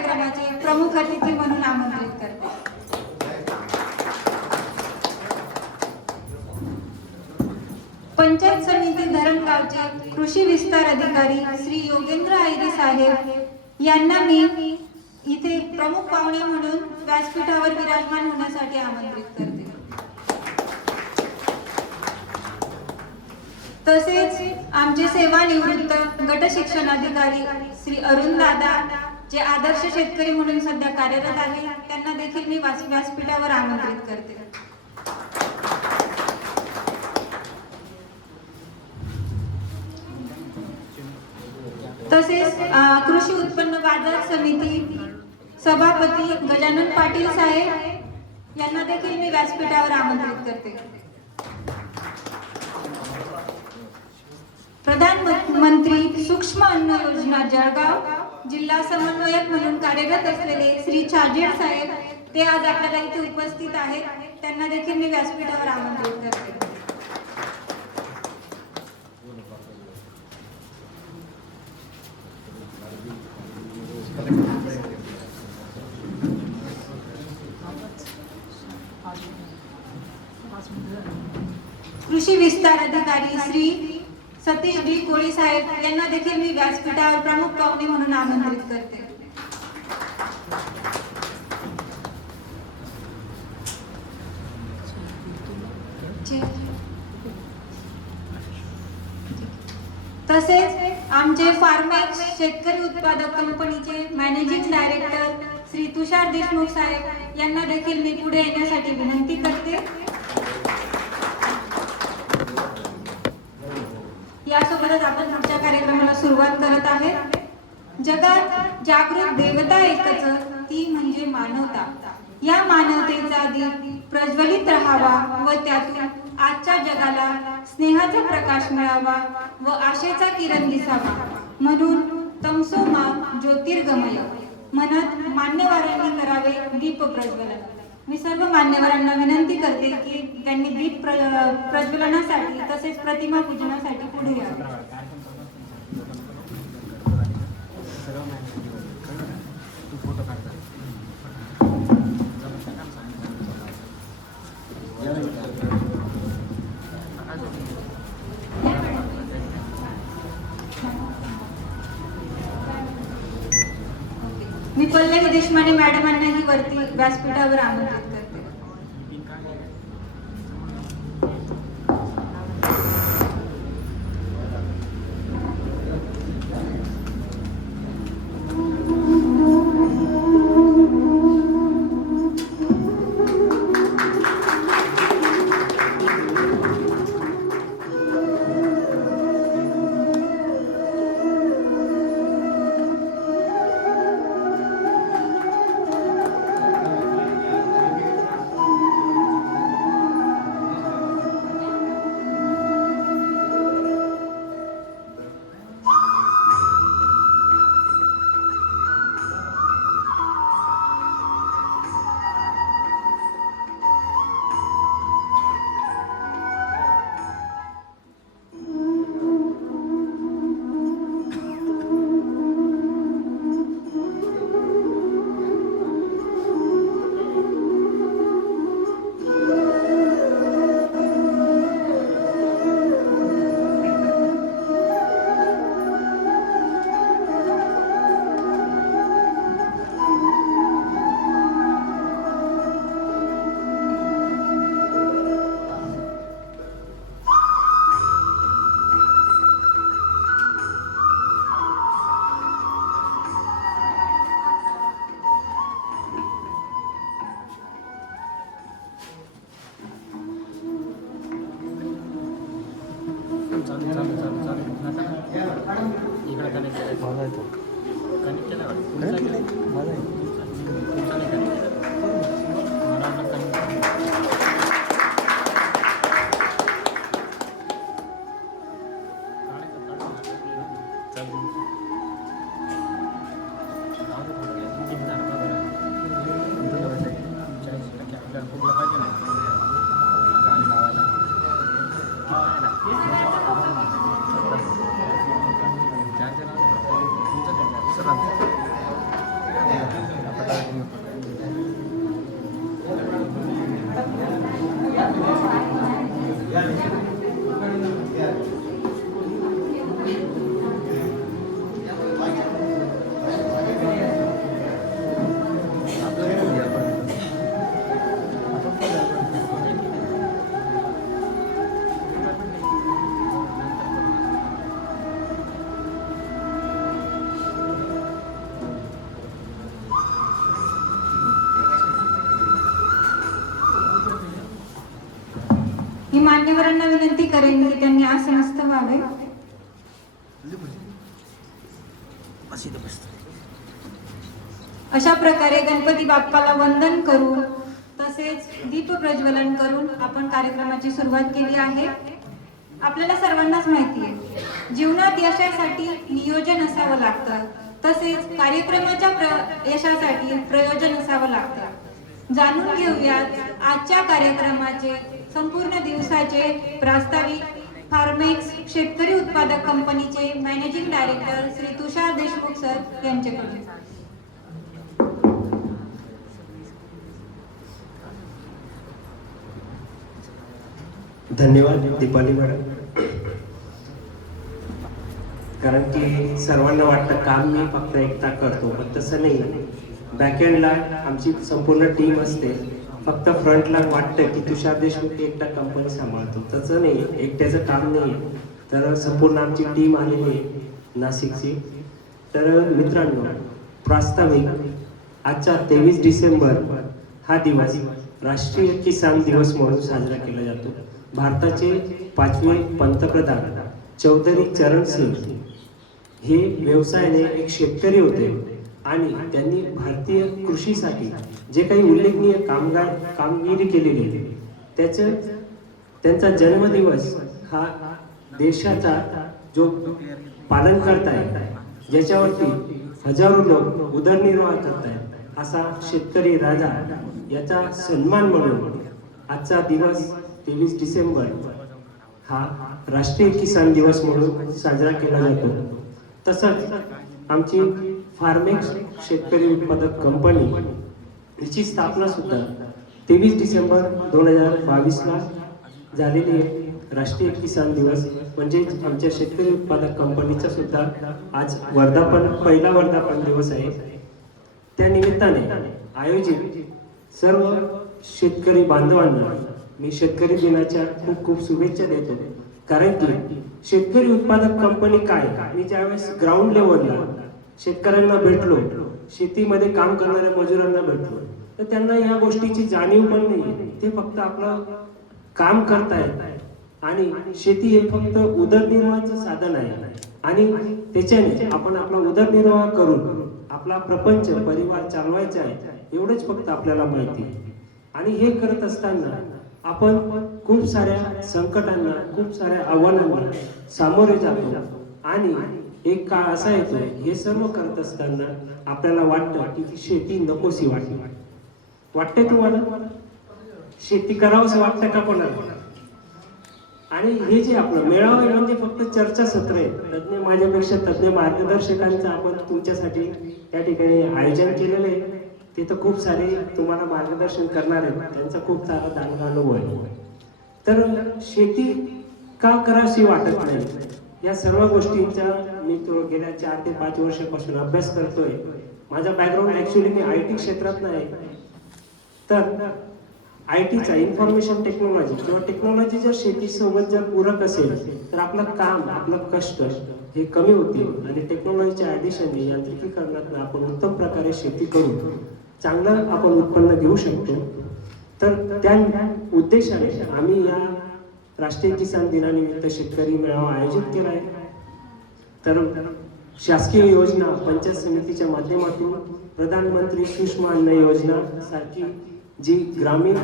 कार्यक्रमाचे प्रमुख अतिथी म्हणून आमंत्रित करते. पंचायत समिती धरणगावचे कृषी विस्तार अधिकारी श्री योगेंद्र आयरे साहेब यांना मी इथे प्रमुख पाहुणे म्हणून व्यासपीठावर विराजमान होण्यासाठी आमंत्रित करते. तसेच आमचे सेवानिवृत्त गट शिक्षण अधिकारी श्री अरुण दादा जे आदर्श शेतकरी म्हणून सध्या कार्यरत आहे त्यांना देखील मी व्यासपीठावर आमंत्रित करते. तसेच कृषी उत्पन्न बाजार समिती सभापती गजानन पाटील साहेब यांना देखील मी व्यासपीठावर आमंत्रित करते. प्रधानमंत्री सूक्ष्म अन्न योजना जळगाव जिल्हा समन्वयक म्हणून कार्यरत असलेले श्री चाजेड साहेब ते आज आपल्याला इथे उपस्थित आहेत. त्यांना देखील मी व्यासपीठावर आमंत्रित करते. कृषी विस्तार अधिकारी श्री सतीश डी कोळी साहेब यांना देखील मी व्यासपीठावर प्रमुख पाहुणे म्हणून आमंत्रित करते. तसेच आमचे फार्मेक्स शेतकरी उत्पादक कंपनीचे मॅनेजिंग डायरेक्टर श्री तुषार देशमुख साहेब यांना देखील मी पुढे येण्यासाठी विनंती करते. यासोबतच आपण पुढच्या कार्यक्रमाला सुरुवात करत आहे. जगात जागृत देवता एकच ती म्हणजे मानवता. या मानवतेचा दीप प्रज्वलित राहावा व त्यातून आजच्या जगाला स्नेहाचा प्रकाश मिळावा व आशेचा किरण दिसावा म्हणून तमसो मा ज्योतिर्गमय म्हणत मान्यवरांनी करावे दीप प्रज्वलन. मी सर्व मान्यवरांना विनंती करते की त्यांनी दीप प्रज्वलनासाठी तसेच प्रतिमा पूजनासाठी पुढे यावे. मी पल्लवी देशमाने मॅडमांनाही वरती व्यासपीठावर आमंत्रित करते. मी मान्यवरांना विनंती करेन की त्यांनी आसनस्थ व्हावे. अशा प्रकारे गणपती बाप्पाला वंदन करून तसेच दीप प्रज्वलन करून आपण कार्यक्रमाची सुरुवात केली आहे. आपल्याला सर्वांनाच माहिती आहे, जीवनात यशासाठी नियोजन असावं लागतं, तसेच कार्यक्रमाच्या यशासाठी प्रयोजन असावं लागतं. जाणून घेऊयात आजच्या कार्यक्रमाचे संपूर्ण दिवसाचे प्रास्ताविक फार्मेक्स शेतकरी उत्पादक कंपनीचे managing director Shri Tushar Deshmukh sir यांच्याकडून. धन्यवाद दीपाली मॅडम. कारण की सर्वांना वाटतं काम मी फक्त एकटा करतो, पण तसं नाही. बॅकएंडला आमची संपूर्ण टीम असते. फक्त फ्रंटला वाटतं की तुषार देशमुख एकटा कंपनी सांभाळतो, तसं नाही, एकट्याचं काम नाही. तर संपूर्ण आमची टीम आलेली आहे नाशिकची. तर मित्रांनो, प्रास्ताविक आजचा 23 डिसेंबर हा दिवस राष्ट्रीय किसान दिवस म्हणून साजरा केला जातो. भारताचे 5वे पंतप्रधान चौधरी चरण सिंग हे व्यवसायाने एक शेतकरी होते आणि त्यांनी भारतीय कृषीसाठी जे काही उल्लेखनीय कामगिरी केलेली त्यांचा जन्मदिवस हा देशाचा जो पालन करताय, ज्याच्यावरती हजारो लोक उदरनिर्वाह करतायत, असा शेतकरी राजा याचा सन्मान म्हणून आजचा दिवस 23 डिसेंबर हा राष्ट्रीय किसान दिवस म्हणून साजरा केला जातो. तसंच आमची फार्मेक्स शेतकरी उत्पादक कंपनी हिची स्थापना सुद्धा 23 डिसेंबर 2022 ला झालेली आहे. राष्ट्रीय किसान दिवस म्हणजे आमच्या शेतकरी उत्पादक कंपनीचा सुद्धा आज पहिला वर्धापन दिवस आहे. त्या निमित्ताने आयोजित सर्व शेतकरी बांधवांना मी शेतकरी दिनाच्या खूप खूप शुभेच्छा देतो. कारण की शेतकरी उत्पादक कंपनी काय, मी ज्यावेळेस ग्राउंड लेवलला शेतकऱ्यांना भेटलो, शेतीमध्ये काम करणाऱ्या मजुरांना भेटलो, तर त्यांना या गोष्टीची जाणीव पण नाही. ते फक्त आपलं काम करतायत आणि शेती हे फक्त उदरनिर्वाहाचं साधन आहे आणि त्याच्याने आपण आपला उदरनिर्वाह करून आपला प्रपंच परिवार चालवायचा आहे, एवढंच फक्त आपल्याला माहिती. आणि हे करत असताना आपण खूप साऱ्या संकटांना, खूप साऱ्या आव्हानांना सामोरे जातो आणि एक काळ असा येतो, हे सर्व करत असताना आपल्याला वाटतं की शेती नकोशी वाटते. तुम्हाला शेती करावंच वाटतं का कोणाला? आणि हे जे आपलं मेळावा म्हणजे फक्त चर्चासत्र आहे. तज्ञ माझ्यापेक्षा तज्ञ मार्गदर्शकांचं आपण तुमच्यासाठी त्या ठिकाणी आयोजन केलेलं आहे. तिथं खूप सारे तुम्हाला मार्गदर्शन करणार आहेत, त्यांचा खूप सारा चांगला अनुभव आहे. तर शेती का करावीशी वाटत नाही, या सर्व गोष्टींचा मी गेल्या 4 ते 5 वर्षापासून अभ्यास करतोय. माझा बॅकग्राऊंड ऍक्च्युली मी IT क्षेत्रात नाही. तर ITचा इन्फॉर्मेशन टेक्नॉलॉजी किंवा टेक्नॉलॉजी जर शेतीसोबत जर पूरक असेल तर आपलं काम, आपलं कष्ट हे कमी होतील आणि टेक्नॉलॉजीच्या ऍडिशनने, यांत्रिकीकरणात आपण उत्तम प्रकारे शेती करून चांगलं आपण उत्पन्न घेऊ शकतो. तर त्या उद्देशाने आम्ही या राष्ट्रीय किसान दिनानिमित्त शेतकरी मेळावा आयोजित केला आहे. तर शासकीय योजना, पंचायत समितीच्या माध्यमातून प्रधानमंत्री सूक्ष्म अन्न योजना सारखी जी ग्रामीण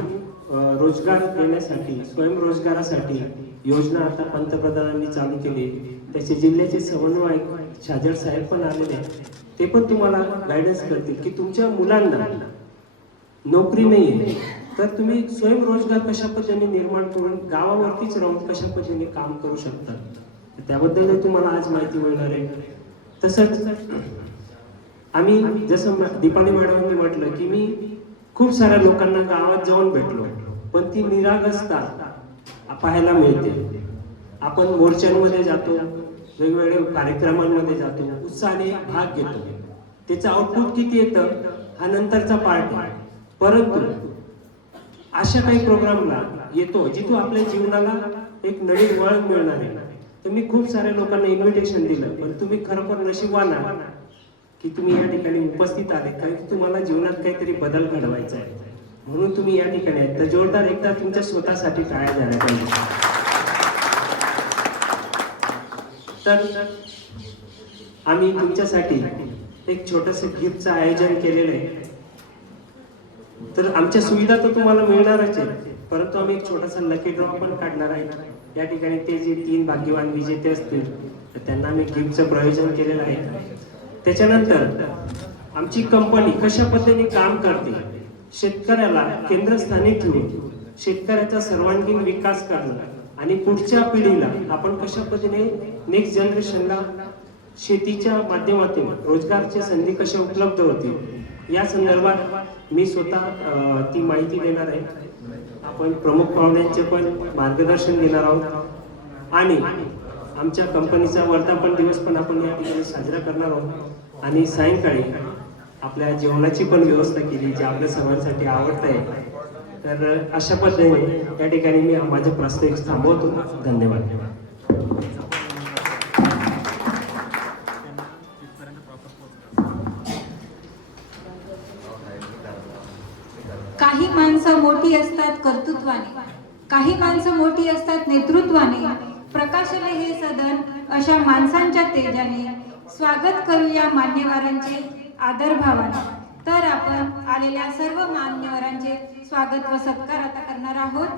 रोजगार देण्यासाठी, स्वयंरोजगारासाठी योजना आता पंतप्रधानांनी चालू केली, त्याचे जिल्ह्याचे समन्वयक शाजर साहेब पण आलेले आहेत. ते पण तुम्हाला गायडन्स करतील की तुमच्या मुलांना नोकरी नाही आहे तर तुम्ही स्वयंरोजगार कशा पद्धतीने निर्माण करून गावावरतीच राहून कशा पद्धतीने काम करू शकता, त्याबद्दल तुम्हाला आज माहिती मिळणार आहे. तसंच आम्ही जसं दीपाली मॅडमनी म्हटलं की मी खूप साऱ्या लोकांना गावात जाऊन भेटलो, पण ती निरागसता पाहायला मिळते. आपण मोर्चांमध्ये जातो, वेगवेगळ्या कार्यक्रमांमध्ये जातो, उत्साहाने भाग घेतो, त्याचं आउटपुट किती येतं हा नंतरचा पार्ट आहे. परंतु अशा काही प्रोग्रामला येतो जिथून आपल्या जीवनाला एक नवीन वळण मिळणार आहे. तर मी खूप साऱ्या लोकांना इन्व्हिटेशन दिलं, पण तुम्ही खरोखर नशीबवान की तुम्ही या ठिकाणी उपस्थित आले, कारण की तुम्हाला जीवनात काहीतरी बदल घडवायचा आहे. म्हणून तुम्ही या ठिकाणी आहेत. तर जोरदार एकदा तुमच्या स्वतःसाठी टाळ्या झाल्या पाहिजे. तर आम्ही तुमच्यासाठी एक छोटंसं गिफ्टचं आयोजन केलेलं आहे. तर आमच्या सुविधा तर तुम्हाला मिळणारच आहे, परंतु आम्ही एक छोटासा लकी ड्रॉ पण काढणार आहे. या ठिकाणी ते जे 3 भाग्यवान विजेते असतील तर त्यांना आम्ही गिफ्टचं प्रयोजन केलेलं आहे. त्याच्यानंतर आमची कंपनी कशा पद्धतीने काम करते, शेतकऱ्याला केंद्रस्थानी ठेवून शेतकऱ्याचा सर्वांगीण विकास करणं आणि पुढच्या पिढीला आपण कशा पद्धतीने नेक्स्ट जनरेशनला शेतीच्या माध्यमातून रोजगारच्या संधी कशा उपलब्ध होतील या संदर्भात मी स्वतः ती माहिती देणार आहे. आपण प्रमुख पाहुण्यांचे पण मार्गदर्शन देणार आहोत आणि आमच्या कंपनीचा वर्धापन दिवस पण आपण या ठिकाणी साजरा करणार आहोत. आणि सायंकाळी आपल्या जेवणाची पण व्यवस्था केली जी आपल्या सर्वांसाठी आवडत आहे. तर अशा पद्धतीने या ठिकाणी मी माझं प्रास्ताविक थांबवतो. धन्यवाद. काही माणसं मोठी असतात कर्तृत्वाने, काही माणसं मोठी असतात नेतृत्वाने. प्रकाशले हे सदन अशा माणसांच्या तेजाने. स्वागत करूया मान्यवरांचे आदरभावाने. तर आपण आलेल्या सर्व मान्यवरांचे स्वागत व सत्कार आता करणार आहोत.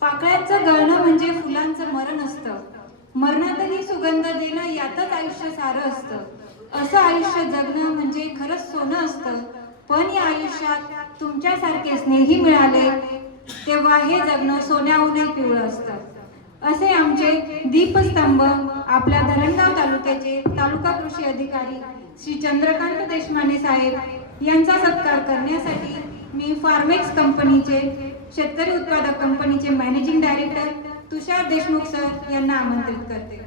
पाकळ्यांचं गळणं म्हणजे फुलांचं मरण असतं. मरणातही सुगंध देणं यातच आयुष्य सारं असतं. असं आयुष्य जगणं म्हणजे खरंच सोनं असतं. पण या आयुष्यात तुमच्यासारखे स्नेही मिळाले तेव्हा हे जगणं सोन्याहूनही पिवळं असतं. असे आमचे दीपस्तंभ आपल्या धरणगाव तालुक्याचे तालुका कृषी अधिकारी श्री चंद्रकांत देशमाने साहेब यांचा सत्कार करण्यासाठी मी फार्मेक्स कंपनीचे शेतकरी उत्पादक कंपनीचे मॅनेजिंग डायरेक्टर तुषार देशमुख सर यांना आमंत्रित करते.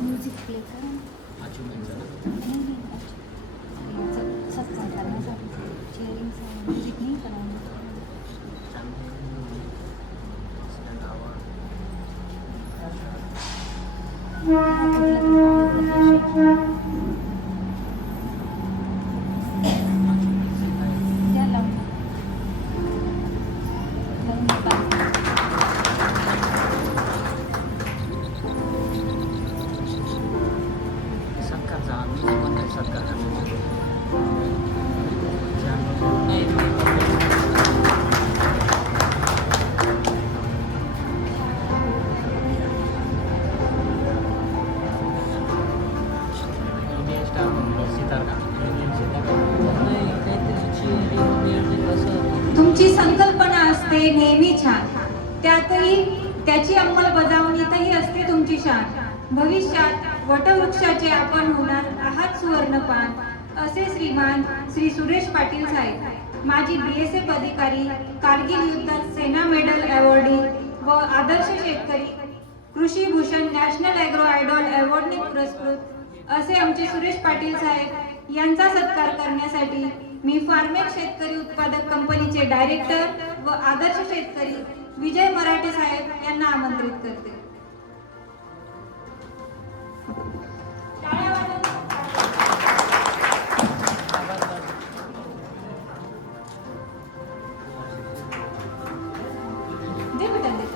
म्युझिक प्ले कर. सत्कार करण्यासाठी चेअरिंगचं म्युझिक नाही करायला. द्या लावून. तुमची संकल्पना असते नेहमी छान, त्यातही त्याची अंमलबजावणीतही असते तुमची शान. भविष्यात वटवृक्षाचे आपण होणार आहात सुवर्णपान. असे श्रीमान श्री सुरेश पाटील साहेब, माजी BSF अधिकारी, कारगिल युद्धात सेना मेडल अवॉर्डी व आदर्श शेतकरी, कृषी भूषण नॅशनल ॲग्रो आयडॉल अवॉर्डने पुरस्कृत असे आमचे सुरेश पाटील साहेब यांचा सत्कार करण्यासाठी मी फार्मेक्स शेतकरी उत्पादक कंपनीचे डायरेक्टर व आदर्श शेतकरी विजय मराठे साहेब यांना आमंत्रित करते. दे बेटा दे.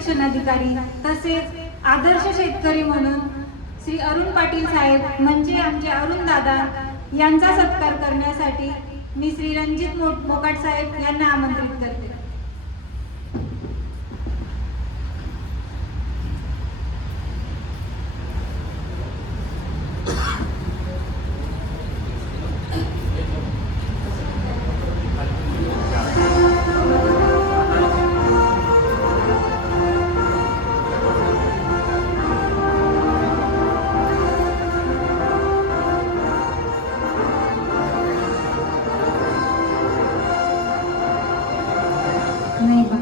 शिक्षण अधिकारी तसेच आदर्श शेतकरी म्हणून श्री अरुण पाटील साहेब म्हणजे आमचे अरुण दादा यांचा सत्कार करण्यासाठी मी श्री रणजित मोकाट साहेब यांना आमंत्रित करते. नाही बा.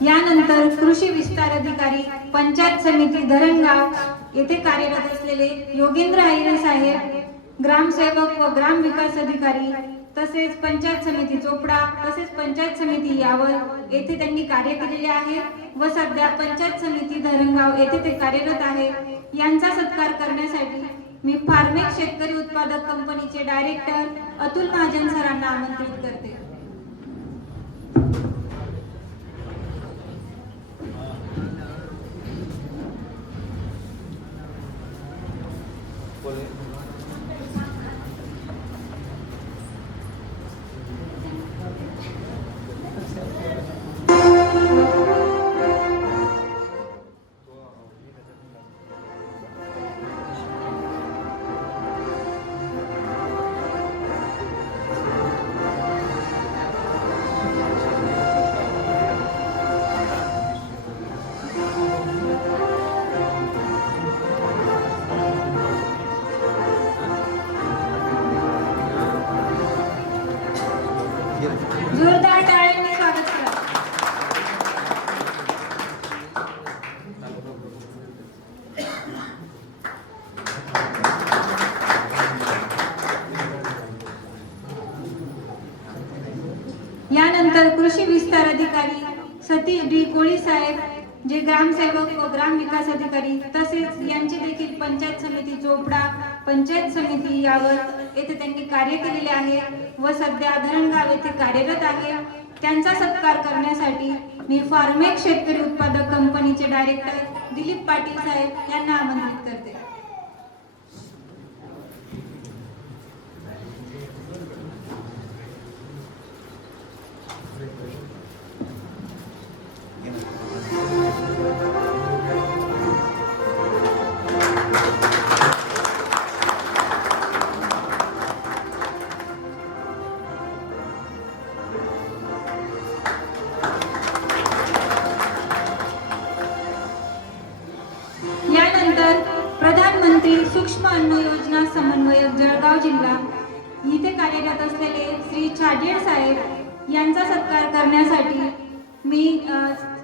यानंतर कृषी विस्तार अधिकारी पंचायत समिती धरणगाव येथे कार्यरत असलेले योगेंद्र आहिरे साहेब, ग्रामसेवक व ग्राम विकास अधिकारी तसेच पंचायत समिती चोपडा तसेच पंचायत समिती यावर येथे त्यांनी कार्य केलेले आहे व सध्या पंचायत समिती धरणगाव येथे ते कार्यरत आहे. यांचा सत्कार करण्यासाठी मी फार्मेक शेतकरी उत्पादक कंपनीचे डायरेक्टर अतुल महाजन सरांना आमंत्रित करते. जोरदार टाळ्यांनी स्वागत करा. यानंतर कृषी विस्तार अधिकारी सतीश डी कोळी साहेब जे ग्रामसेवक व ग्राम विकास अधिकारी तसेच यांचे देखील पंचायत समिती चोपडा पंचायत समिती यावर येथे त्यांनी कार्य केलेले आहे व सध्या धरणगाव येथे कार्यरत आहे. त्यांचा सत्कार करण्यासाठी मी फार्मेक शेतकरी उत्पादक कंपनीचे डायरेक्टर दिलीप पाटील साहेब यांना आमंत्रित करते. यानंतर प्रधानमंत्री सूक्ष्म अन्न योजना समन्वयक जळगाव जिल्हा इथे कार्यरत असलेले श्री छाजेड साहेब यांचा सत्कार करण्यासाठी मी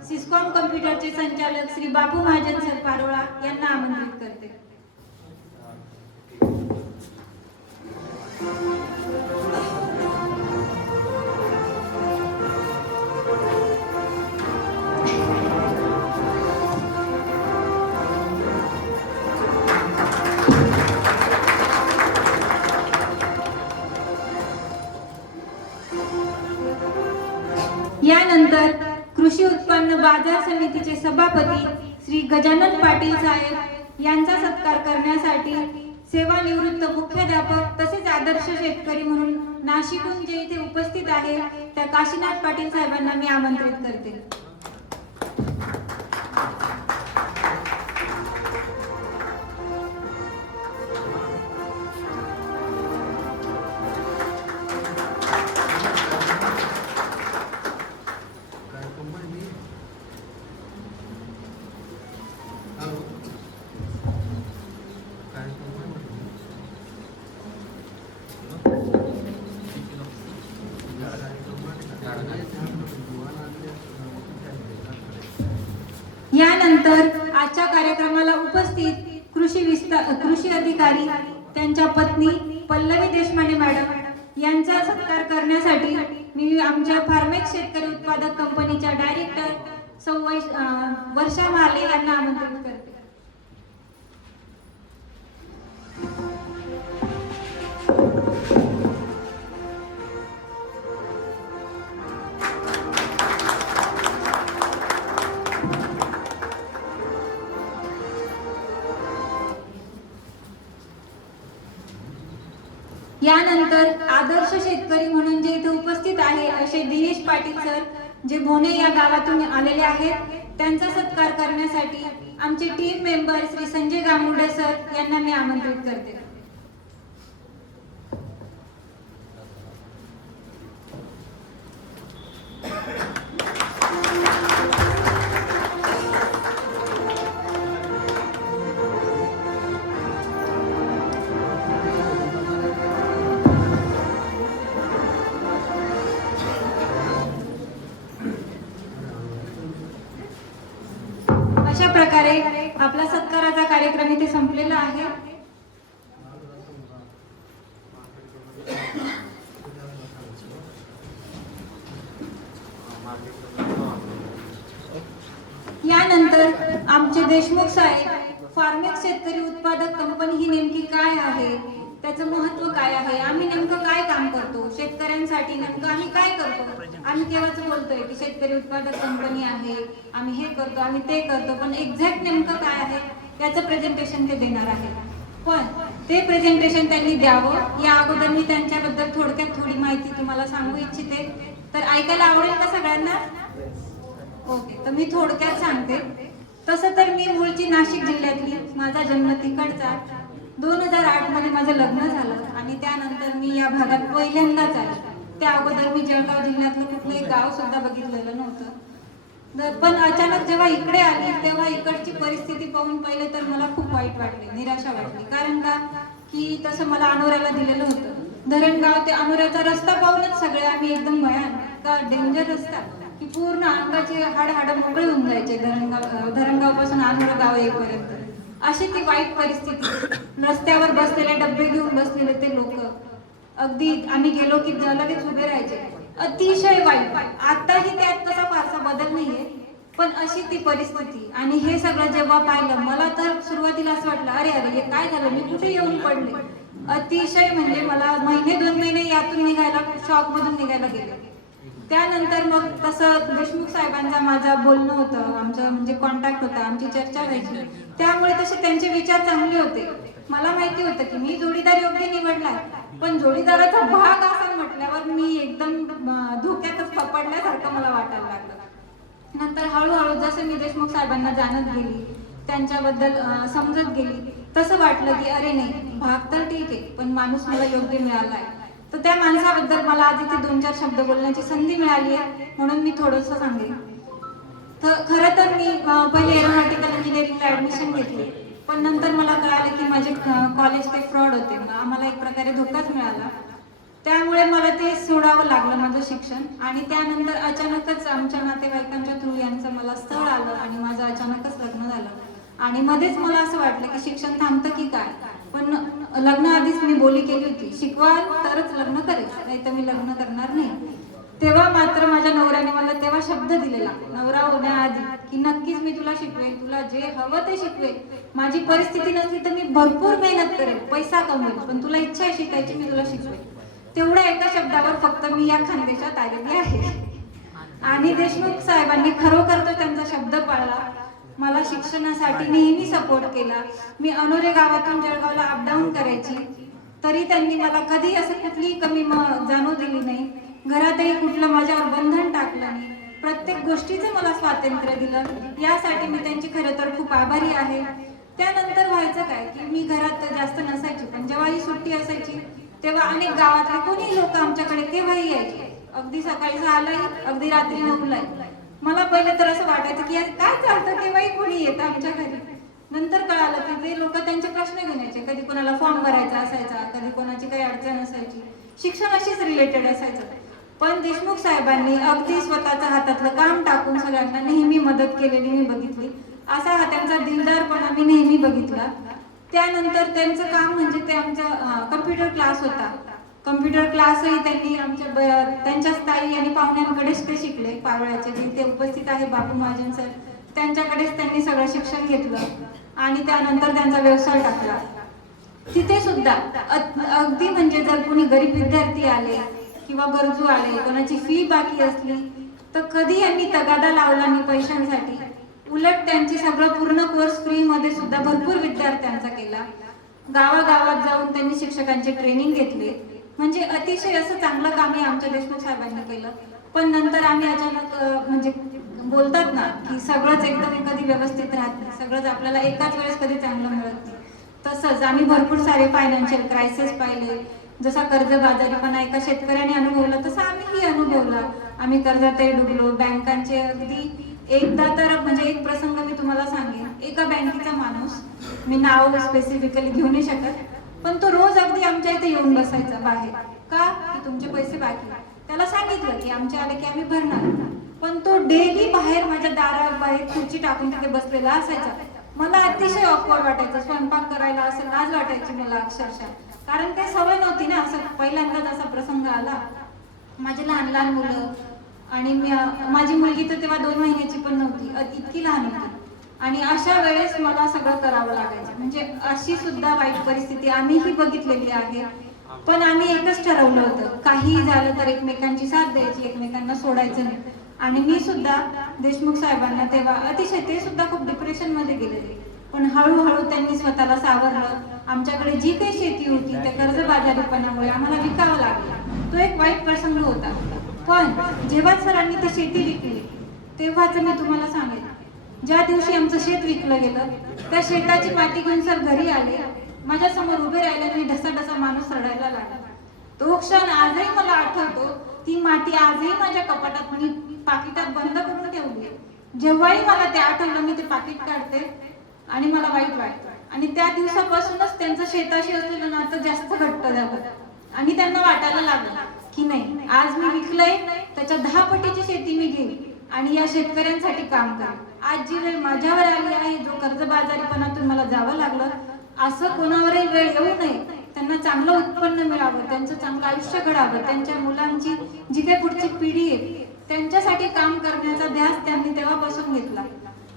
सिस्कॉम कम्प्युटरचे संचालक श्री बापू महाजन सर पारोळा यांना आमंत्रित करते. यानंतर कृषी उत्पन्न बाजार समितीचे सभापती श्री गजानन पाटील साहेब यांचा सत्कार करण्यासाठी सेवानिवृत्त मुख्याध्यापक तसेच आदर्श शेतकरी म्हणून नाशिकहून जे इथे उपस्थित आहे त्या काशीनाथ पाटील साहेबांना मी आमंत्रित करते. यानंतर आजच्या कार्यक्रमाला उपस्थित कृषी अधिकारी त्यांच्या पत्नी पल्लवी देशमाने मॅडम यांचा सत्कार करण्यासाठी मी आमच्या फार्मेक्स शेतकरी उत्पादक कंपनीच्या डायरेक्टर वर्षा माले यांना आमंत्रित करते. यानंतर आदर्श शेतकरी म्हणून जे इथे उपस्थित आहे असे दिनेश पाटील सर, जे भोणे या गावातून आलेले आहेत, त्यांचा सत्कार करण्यासाठी आमचे team member Shri Sanjay Gamurde sir यांना मी आमंत्रित करते. अशा प्रकारे आपला सत्काराचा कार्यक्रम इथे संपलेला आहे. यानंतर आमचे देशमुख साहेब फार्मेक्स शेतकरी उत्पादक कंपनी ही नेमकी काय आहे, त्याचं महत्व काय आहे, आम्ही नेमकं काय काम करतो, शेतकऱ्यांसाठी नेमकं आम्ही काय करतो. आम्ही केव्हाच बोलतोय की शेतकरी उत्पादक कंपनी आहे, आम्ही हे करतो, आम्ही ते करतो, पण एक्झॅक्ट नेमकं काय आहे याचं प्रेझेंटेशन ते देणार आहे. पण ते प्रेझेंटेशन त्यांनी द्यावं या अगोदर मी त्यांच्याबद्दल थोडक्यात थोडी माहिती तुम्हाला सांगू इच्छिते. तर ऐकायला आवडेल का सगळ्यांना? ओके, तर मी थोडक्यात सांगते. तसं तर मी मूळची नाशिक जिल्ह्यातली, माझा जन्म तिकडचा. 2008 मध्ये माझं लग्न झालं आणि त्यानंतर मी या भागात पहिल्यांदाच आले. त्या अगोदर मी जळगाव जिल्ह्यातलं कुठलंही गाव सुद्धा बघितलेलं नव्हतं. पण अचानक जेव्हा इकडे आली तेव्हा इकडची परिस्थिती पाहून पहिले तर मला खूप वाईट वाटले, निराशा वाटली. कारण का की तसं मला अनोऱ्याला दिलेलं होतं. धरणगाव ते अनोऱ्याचा रस्ता पाहूनच सगळे आम्ही एकदम भयानक डेंजर रस्ता की पूर्ण अंगाचे हाड मोकळे होऊन जायचे धरणगाव पासून अनोरा गाव येईपर्यंत. अशी ती वाईट परिस्थिती. रस्त्यावर बसलेले डब्बे घेऊन बसलेले ते लोक, अगदी आम्ही गेलो की लगेच उभे राहायचे. अतिशय वाईट. आताही त्यात तसा फारसा बदल नाहीये, पण अशी ती परिस्थिती. आणि हे सगळं जेव्हा पाहिलं मला तर सुरुवातीला असं वाटलं, अरे अरे हे काय झालं, मी कुठे येऊन पडले. अतिशय म्हणजे मला 1-2 महिने यातून निघायला, शॉक मधून निघायला गेले. त्यानंतर मग तसं देशमुख साहेबांचा माझं बोलणं होतं, आमचं म्हणजे कॉन्टॅक्ट होता, आमची चर्चा व्हायची. त्यामुळे तसे त्यांचे विचार चांगले होते. मला माहिती होतं की मी जोडीदार योग्य निवडलाय, पण जोडीदाराचा भाग असं म्हटल्यावर मी एकदम धोक्यातच पडल्यासारखं मला वाटायला लागलं. नंतर हळूहळू जसं मी देशमुख साहेबांना जाणत गेली, त्यांच्याबद्दल समजत गेली, तसं वाटलं की अरे नाही, भाग तर ठीक आहे पण माणूस मला योग्य मिळालाय. तर त्या माणसाबद्दल मला आज इथे 2-4 शब्द बोलण्याची संधी मिळाली आहे, म्हणून मी थोडंसं सांगेन. तर खरं तर मी पहिले एरोनॉटिकल इंजिनिअरिंगला ऍडमिशन घेतली, पण नंतर मला कळालं की माझे कॉलेज ते फ्रॉड होते, आम्हाला एक प्रकारे धोकाच मिळाला. त्यामुळे मला ते सोडावं लागलं माझं शिक्षण. आणि त्यानंतर अचानकच आमच्या नातेवाईकांच्या थ्रू यांचं मला स्थळ आलं आणि माझं अचानकच लग्न झालं. आणि मध्येच मला असं वाटलं की शिक्षण थांबतं की काय, पण लग्नाआधीच मी बोली केली होती, शिकवाल तरच लग्न करेल, नाही तर मी लग्न करणार नाही. तेव्हा मात्र माझ्या नवऱ्याने मला तेव्हा शब्द दिलेला, नवरा होण्याआधी, की नक्कीच मी तुला शिकवेन, तुला जे हवं ते शिकवेन. माझी परिस्थिती नसली तर मी भरपूर मेहनत करेन, पैसा कमवेन, पण तुला इच्छा आहे शिकायची, मी तुला शिकवेन. तेवढ्या एका शब्दावर फक्त मी या खानदेशात आलेली आहे. आणि देशमुख साहेबांनी खरोखर तो त्यांचा शब्द पाळला. मला शिक्षणासाठी नेहमी सपोर्ट केला. मी अनोरे गावातून जळगावला अपडाऊन करायची, तरी त्यांनी मला कधी असं कुठलीही कमी जाणू दिली नाही. घरातही कुठलं माझ्यावर बंधन टाकलं नाही. प्रत्येक गोष्टीचं मला स्वातंत्र्य दिलं. यासाठी मी त्यांची खरं तर खूप आभारी आहे. त्यानंतर व्हायचं काय की मी घरात जास्त नसायची, पण जेव्हा ही सुट्टी असायची तेव्हा अनेक गावातले कोणी लोक आमच्याकडे केव्हाही यायचे, अगदी सकाळी 6लाही, अगदी रात्री 9लाही. मला पहिले तर असं वाटायचं की यार काय चालतं, केव्हाही कोणी येतं आमच्या घरी. नंतर कळालं की ते लोक त्यांचे प्रश्न घेऊन यायचे. कधी कोणाला फॉर्म भरायचा असायचा, कधी कोणाची काही अडचण असायची, शिक्षणाशीच रिलेटेड असायचं. पण देशमुख साहेबांनी अगदी स्वतःच्या हातातलं काम टाकून सगळ्यांना नेहमी मदत केलेली मी बघितली. असा हा त्यांचा दिलदारपणा मी नेहमी बघितला. त्यानंतर त्यांचं काम म्हणजे ते आमचा कम्प्युटर क्लास होता. कम्प्युटर क्लासही त्यांनी त्यांच्याच ताई आणि पाहुण्यांकडेच ते शिकले. पारोळ्याचे जे ते उपस्थित आहे बापू महाजन सर, त्यांच्याकडेच त्यांनी सगळं शिक्षण घेतलं आणि त्यानंतर त्यांचा व्यवसाय टाकला. तिथे सुद्धा अगदी म्हणजे जर कोणी गरीब विद्यार्थी आले किंवा गरजू आले, कोणाची फी बाकी असली तर कधी यांनी तगादा लावला नाही पैशांसाठी. उलट त्यांची सगळं पूर्ण कोर्स फ्री मध्ये सुद्धा भरपूर विद्यार्थ्यांचा केला. गावागावात जाऊन त्यांनी शिक्षकांचे ट्रेनिंग घेतले. म्हणजे अतिशय असं चांगलं काम हे आमच्या देशमुख साहेबांनी केलं. पण नंतर आम्ही अचानक म्हणजे बोलतात ना की सगळंच एकदम कधी व्यवस्थित राहत नाही, सगळंच आपल्याला एकाच वेळेस कधी चांगलं मिळत नाही. तसंच आम्ही भरपूर सारे फायनान्शियल क्रायसिस पाहिले. जसा कर्जबाजारीपणा एका शेतकऱ्याने अनुभवला तसा आम्हीही अनुभवला. आम्ही कर्जातही डुबलो. बँकांचे अगदी एकदा तर म्हणजे एक प्रसंग मी तुम्हाला सांगेन. एका बँकेचा माणूस, मी नाव स्पेसिफिकली घेऊ नाही शकत, पण तो रोज अगदी आमच्या इथे येऊन बसायचा बाहेर. का की तुमचे पैसे बाकी. त्याला सांगितलं की आमचे आले की आम्ही भरणार, पण तो डेली बाहेर माझ्या दाराबाहेर खुर्ची टाकून तिथे बसलेला असायचा. मला अतिशय ऑकवर्ड वाटायचं. स्वयंपाक करायला असं लाज वाटायची मला अक्षरशः, कारण काही सवय नव्हती ना. असं पहिल्यांदाच असा प्रसंग आला. माझे लहान लहान मुलं आणि माझी मुलगी तर तेव्हा 2 महिन्याची पण नव्हती, इतकी लहान होती. आणि अशा वेळेस मला सगळं करावं लागायचं. म्हणजे अशी सुद्धा वाईट परिस्थिती आम्हीही बघितलेली आहे. पण आम्ही एकच ठरवलं होतं, काहीही झालं तर एकमेकांची साथ द्यायची, एकमेकांना सोडायचं नाही. आणि मी सुद्धा देशमुख साहेबांना तेव्हा अतिशय, ते सुद्धा खूप डिप्रेशन मध्ये गेलेले, पण हळूहळू त्यांनी स्वतःला सावरलं. आमच्याकडे जी काही शेती होती त्या कर्जबाजारीपणामुळे आम्हाला विकावं लागलं. तो एक वाईट प्रसंग होता. पण जेव्हा सरांनी ती शेती विकली तेव्हाच मी तुम्हाला सांगेन, ज्या दिवशी आमचं शेत विकलं गेलं त्या शेताची माती घेऊन सर घरी आले, माझ्या समोर उभे राहिले आणि ढसा माणूस रडायला लागला. तो क्षण आजही मला आठवतो. ती माती आजही माझ्या कपाटात मी पाकिटात बंद करून ठेवली. जेव्हाही मला ते आठवलं मी ते पाकिट काढते आणि मला वाईट वाटतं. आणि त्या दिवसापासूनच त्यांचं शेताशी असलेलं नातं जास्त घट्ट झालं आणि त्यांना वाटायला लागलं की नाही, आज मी विकलंय त्याच्या 10 पटीची शेती मी घेईन आणि या शेतकऱ्यांसाठी काम करेन. आज जी वेळ माझ्यावर आली आहे, जो कर्जबाजारीपणातून मला जावं लागलं, असं कोणावरही वेळ येऊ नये. त्यांना चांगलं उत्पन्न मिळावं, त्यांचं चांगलं आयुष्य घडावं, त्यांच्या मुलांची जी काही पुढची पिढी आहे त्यांच्यासाठी काम करण्याचा ध्यास त्यांनी तेव्हापासून घेतला.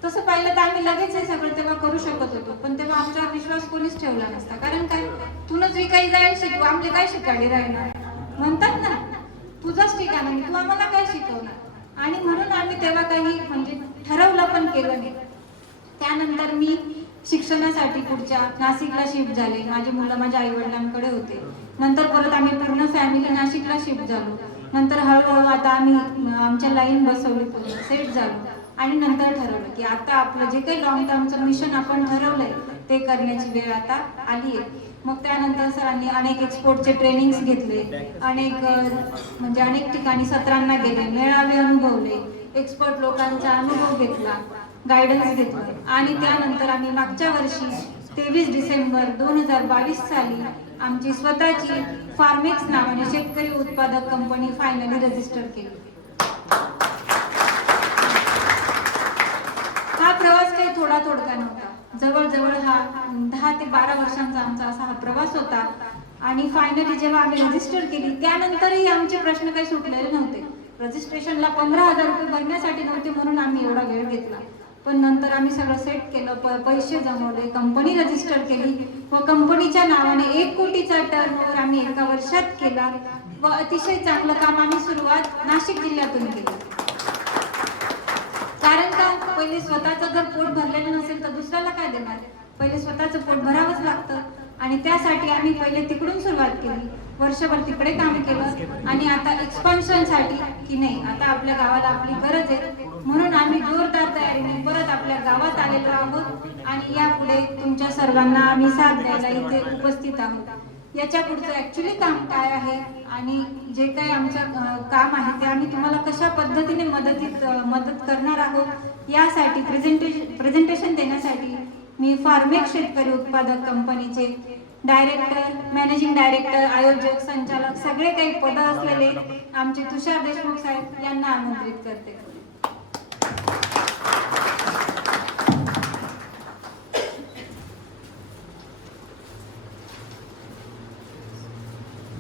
तसं पाहिलं तर आम्ही लगेच हे सगळं तेव्हा करू शकत होतो, पण तेव्हा आमच्यावर विश्वास कोणीच ठेवला नसता. कारण काय, तूनच विकाई जाईल शिकू, आमचे काय शिकाडी राहणार म्हणतात ना, तुझाच ठिकाण आहे, तू आम्हाला काय शिकवणार. आणि म्हणून आम्ही तेव्हा काही म्हणजे ठरवलं पण केलं नाही. त्यानंतर मी शिक्षणासाठी पुढच्या नाशिकला शिफ्ट झाले. माझी मुलं माझ्या आई वडिलांकडे होते. नंतर परत आम्ही पूर्ण फॅमिली नाशिकला शिफ्ट झालो. नंतर हळूहळू आता आम्ही आमच्या लाईन बसवली, पूर्ण सेट झालो आणि नंतर ठरवलं की आता आपलं जे काही लॉंग टर्मचं मिशन आपण ठरवलंय ते करण्याची वेळ आता आली आहे. मग त्यानंतर सरांनी अनेक एक्सपोर्टचे ट्रेनिंग्स घेतले, अनेक ठिकाणी सत्रांना गेले, मेळावे अनुभवले, एक्सपर्ट लोकांचा अनुभव घेतला, गायडन्स घेतलं. आणि त्यानंतर आम्ही मागच्या वर्षी 23 डिसेंबर 2022 साली आमची स्वतःची फार्मेक्स नावाने शेतकरी उत्पादक कंपनी फायनली रजिस्टर केली. हा प्रवास काही थोडका नव्हता. जवळजवळ हा 10 ते 12 वर्षांचा आमचा असा हा प्रवास होता. आणि फायनली जेव्हा आम्ही रजिस्टर केली त्यानंतरही आमचे प्रश्न काही सुटलेले नव्हते. रजिस्ट्रेशनला 15,000 रुपये भरण्यासाठी नव्हते म्हणून आम्ही एवढा वेळ घेतला. पण नंतर आम्ही सगळं सेट केलं, पैसे जमवले, कंपनी रजिस्टर केली व कंपनीच्या नावाने 1 कोटीचा टर्नओव्हर आम्ही एका वर्षात केला व अतिशय चांगलं काम आम्ही सुरुवात नाशिक जिल्ह्यातून केली. कारण का, पहिले स्वतःचं जर पोट भरलेलं नसेल तर दुसऱ्याला काय देणार. पहिले स्वतःचं पोट भरावंच लागतं आणि त्यासाठी आम्ही पहिले तिकडून सुरुवात केली. वर्षभर तिकडे काम केलं आणि आता एक्सपान्शनसाठी की नाही, आता आपल्या गावाला आपली गरज आहे म्हणून आम्ही जोरदार तयारीने परत आपल्या गावात आलेलो आहोत आणि यापुढे तुमच्या सर्वांना आम्ही साथ द्यायला इथे उपस्थित आहोत. याच्या पुढचं ऍक्च्युली काम काय आहे आणि जे काही आमचं काम आहे ते आम्ही तुम्हाला कशा पद्धतीने मदत करणार आहोत यासाठी प्रेझेंटेशन देण्यासाठी मी फार्मेक्स शेतकरी उत्पादक कंपनीचे डायरेक्टर, मॅनेजिंग डायरेक्टर, आयोजक, संचालक सगळे काही पद असलेले आमचे तुषार देशमुख साहेब यांना आमंत्रित करते.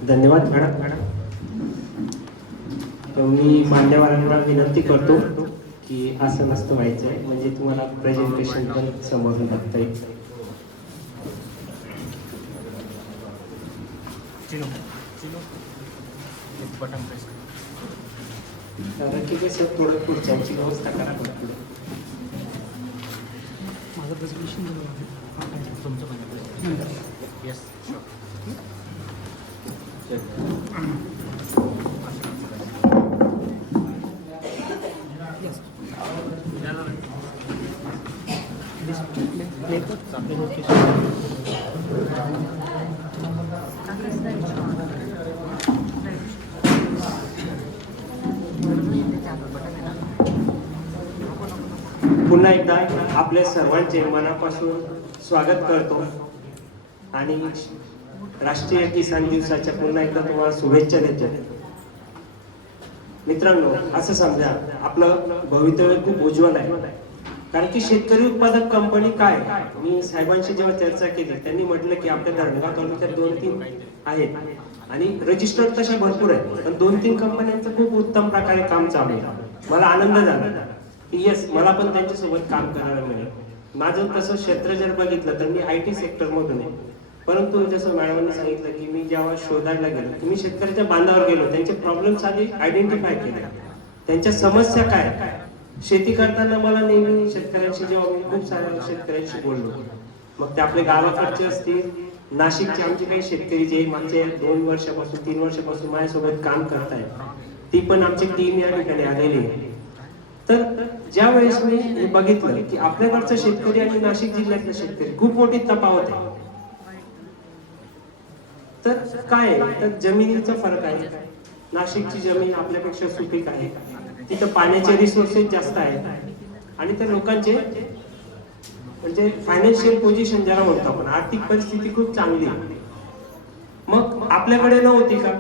धन्यवाद मॅडम. मी मान्यवरांना विनंती करतो की असं नसतं व्हायचं आहे, म्हणजे तुम्हाला प्रेझेंटेशन पण समोरून बघता येईल. रकीब सर थोडं पुढच्याची व्यवस्था करा पुढे. माझं प्रेझेंटेशन तुमचं पण येस पुन्हा एकदा आपल्या सर्वांचे मनापासून स्वागत करतो आणि राष्ट्रीय किसान दिवसाच्या पुन्हा एकदा तुम्हाला शुभेच्छा देतो. मित्रांनो, असं समजा आपलं भवितव्य खूप उज्ज्वल आहे, कारण की शेतकरी उत्पादक कंपनी काय. मी साहेबांशी जेव्हा चर्चा केली त्यांनी म्हटलं की आपल्या धरणगाव तालुक्यात 2-3 आहेत आणि रजिस्टर्ड तशा भरपूर आहेत, पण 2-3 कंपन्यांचं खूप उत्तम प्रकारे काम चालू आहे. मला आनंद झाला की येस, मला पण त्यांच्यासोबत काम करायला मिळेल. माझं तसं क्षेत्र जर बघितलं तर मी IT सेक्टर मधून आहे, परंतु जसं मॅडमांनी सांगितलं की मी जेव्हा शोधायला गेलो, तुम्ही शेतकऱ्याच्या बांधावर गेलो, त्यांचे प्रॉब्लेम्स आधी आयडेंटिफाय केले, त्यांच्या समस्या काय. शेती करताना मला नेहमी शेतकऱ्यांशी जेव्हा मी खूप साऱ्या शेतकऱ्यांशी बोललो, मग ते आपले गावाकडचे असतील, नाशिकचे आमचे काही शेतकरी जे मागच्या 2 वर्षापासून 3 वर्षापासून माझ्यासोबत काम करतायत, ती पण आमची टीम या ठिकाणी आलेली आहे. तर ज्या वेळेस मी हे बघितलं की आपल्याकडचा शेतकरी आणि नाशिक जिल्ह्यातला शेतकरी खूप मोठी तफावत आहे. तर काय आहे, तर जमिनीचा फरक आहे. नाशिकची जमीन आपल्यापेक्षा सुपीक आहे, तिथं पाण्याचे रिसोर्सेस जास्त आहेत आणि त्या लोकांचे म्हणजे फायनान्शियल पोझिशन ज्याला म्हणतो आपण, आर्थिक परिस्थिती खूप चांगली आहे. मग आपल्याकडे नव्हती का?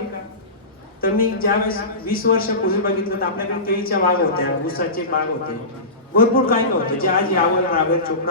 तर मी ज्यावेळेस 20 वर्षापूर्वी बघितलं तर आपल्याकडे केळीच्या बाग होत्या, ऊसाचे बाग होते, भरपूर काही नव्हतं जे आज यावर रावेर चोपडा